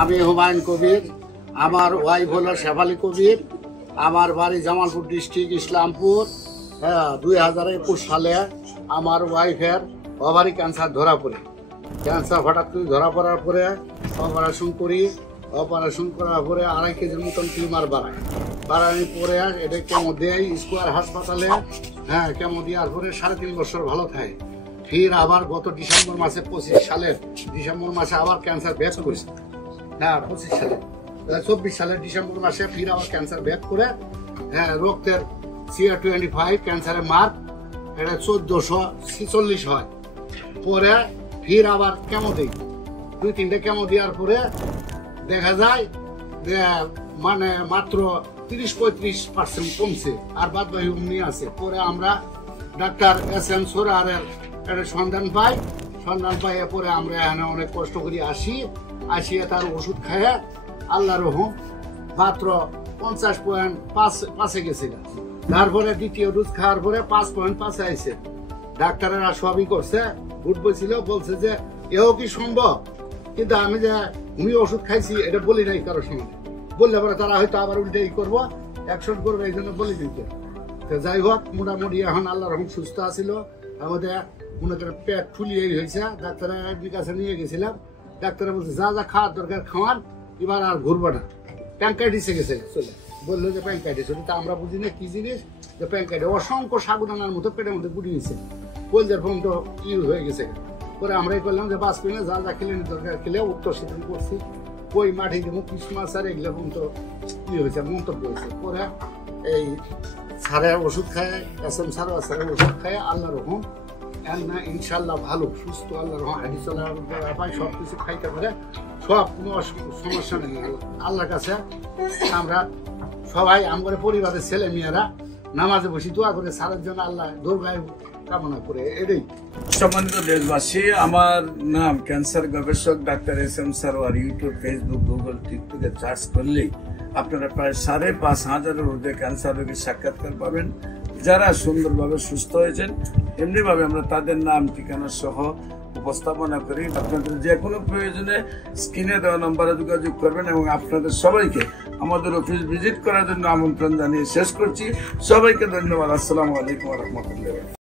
আমি হুমায়ুন কবির, আমার ওয়াইফ হলো শেফালি কবির, আমার বাড়ি জামালপুর ডিস্ট্রিক্ট ইসলামপুর। 2021 সালে আমার ওয়াইফের ওভারি ক্যান্সার ধরা পড়ে। ক্যান্সার হঠাৎ করে ধরা পড়ার পরে অপারেশন করি। অপারেশন করার পরে 2.5 কেজির মতন টিউমার বাড়ানোর পরে এটা কেমো দেয় স্কোয়ার হাসপাতালে। কেমো দেওয়ার পরে 3.5 বছর ভালো থাকে। ফির আবার গত ডিসেম্বর মাসে 25 সালের ডিসেম্বর মাসে আবার ক্যান্সার ব্যাক করেছে। 25 সালে 24 সালের ডিসেম্বর মাসে ফির আবার ক্যান্সার ব্যাক করে। রক্তের CA-25 ক্যান্সারের মার্ক এটা 1446 হয়। পরে ফির আবার কেমো দিই, 2-3টে কেমো দেওয়ার পরে দেখা যায় যে মানে মাত্র 30-35% কমছে, আর বাদ বাকি অমনি আছে। পরে আমরা ডাক্তার SM সোরারের একটা সন্ধান পাই। পরে আমরা এখানে অনেক কষ্ট করে আসিয়ে তার ওষুধ খাইয়ে আল্লাহ রহম মাত্র 50.5 গেছিল। তারপরে দ্বিতীয় ডোজ খাওয়ার পরে 5.5 আইছে। ডাক্তারেরা সবই করছে, গুড বলছিল, বলছে যে এও কি সম্ভব, কিন্তু আমি যে উনি ওষুধ খাইছি এটা বলি নাই কারোর সঙ্গে। বললে পরে তারা হয়তো আবার উল্টেই করবো, অ্যাকশন করবে, এই জন্য বলি দিতে। তো যাই হোক, মোটামুটি এখন আল্লাহ রহম সুস্থ আছিল। আমাদের মনে করেন পেট ফুলিয়ে হয়েছে। ডাক্তারের কাছে নিয়ে গেছিলাম। ডাক্তার বলছে যা যা খাওয়ার দরকার খাওয়ান, এবার আর ঘুরবো না। প্যাঙ্কাইটিসে গেছে চলে, বললো যে প্যাঙ্কাইটিস। তা আমরা বুঝি না কি জিনিস, যে প্যাঙ্কাইটিস অসংখ্য সাগুদানার মতো পেটের মধ্যে গুটি গেছে, কলজার ফোন তো হয়ে গেছে। পরে আমরাই করলাম যে 5 মিনিট যা যা খেলে দরকার খেলে উত্তর সেদিন করছি। ওই মাঠে যে ক্রিসমাস আর এগুলো তো হয়েছে, মন্তব্য হয়েছে। পরে এই স্যারের ওষুধ খায়, SM স্যারের ওষুধ খায় আল্লাহ রহম না ইনশাল্লাহ ভালো সুস্থ। আল্লাহ রহম হাঁটি চলার পায়, সব কিছু খাইতে পারে, সব কোনো সমস্যা নেই। আল্লাহর কাছে আমরা সবাই আমাদের পরিবারের ছেলে মেয়েরা নামাজে বসি দোয়া করে স্যারের জন্য আল্লাহ দুর্গায় কামনা করে। এটাই। সম্মানিত দেশবাসী, আমার নাম ক্যান্সার গবেষক doctor SM Sarwar. YouTube, Facebook, Google, টিকটকে সার্চ করলেই আপনারা প্রায় 5,500-এর ঊর্ধ্বে ক্যান্সার রোগীর সাক্ষাৎকার পাবেন, যারা সুন্দরভাবে সুস্থ হয়েছেন। এমনিভাবে আমরা তাদের নাম ঠিকানা সহ উপস্থাপনা করি। আপনাদের যে কোনো প্রয়োজনে স্ক্রিনে দেওয়া নম্বরে যোগাযোগ করবেন, এবং আপনাদের সবাইকে আমাদের অফিস ভিজিট করার জন্য আমন্ত্রণ জানিয়ে শেষ করছি। সবাইকে ধন্যবাদ। আসসালামু আলাইকুম ওয়া রাহমাতুল্লাহ।